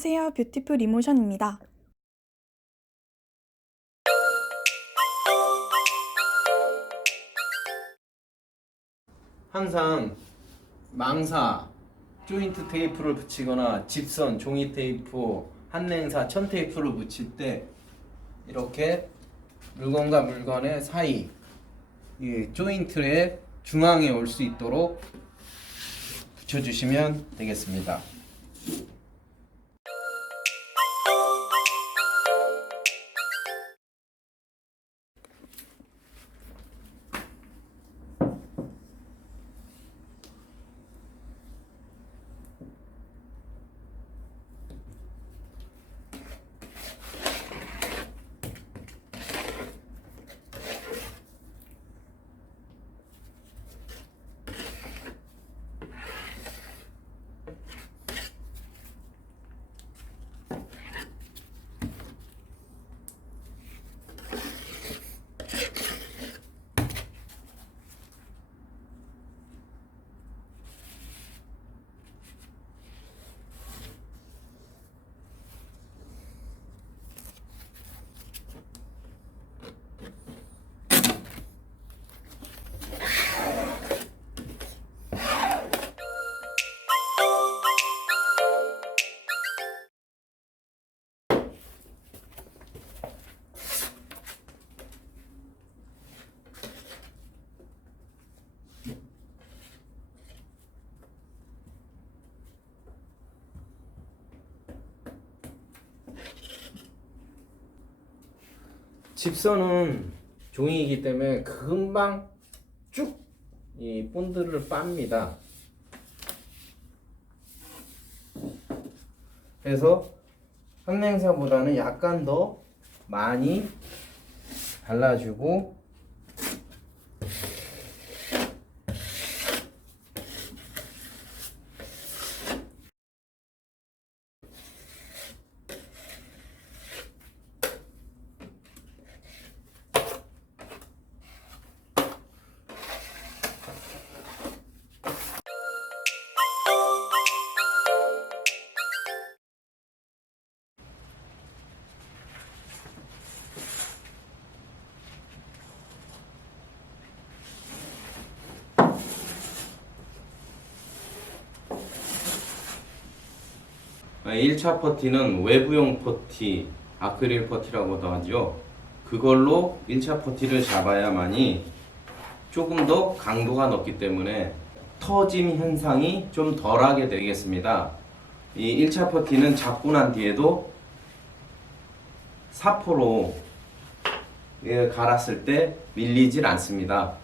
안녕하세요. 뷰티풀 이모션입니다. 항상 망사, 조인트 테이프를 붙이거나 집선, 종이 테이프, 한냉사, 천 테이프를 붙일 때 이렇게 물건과 물건의 사이, 이 조인트의 중앙에 올 수 있도록 붙여주시면 되겠습니다. 집선은 종이이기 때문에 금방 쭉 이 본드를 빱니다. 그래서 한냉사보다는 약간 더 많이 발라주고 아, 1차 퍼티는 외부용 퍼티, 아크릴 퍼티라고도 하죠. 그걸로 1차 퍼티를 잡아야만이 조금 더 강도가 높기 때문에 터짐 현상이 좀 덜하게 되겠습니다. 이 1차 퍼티는 잡고 난 뒤에도 사포로 갈았을 때 밀리질 않습니다.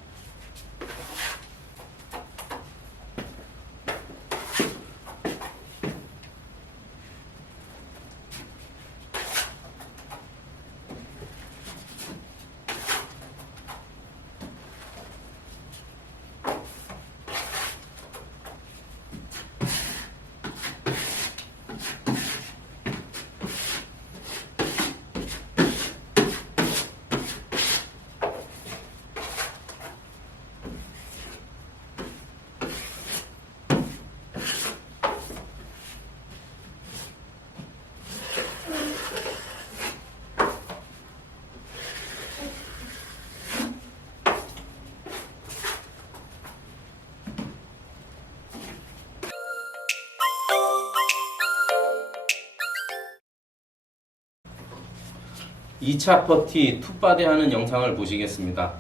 (2차) 퍼티 투바디 하는 영상을 보시겠습니다.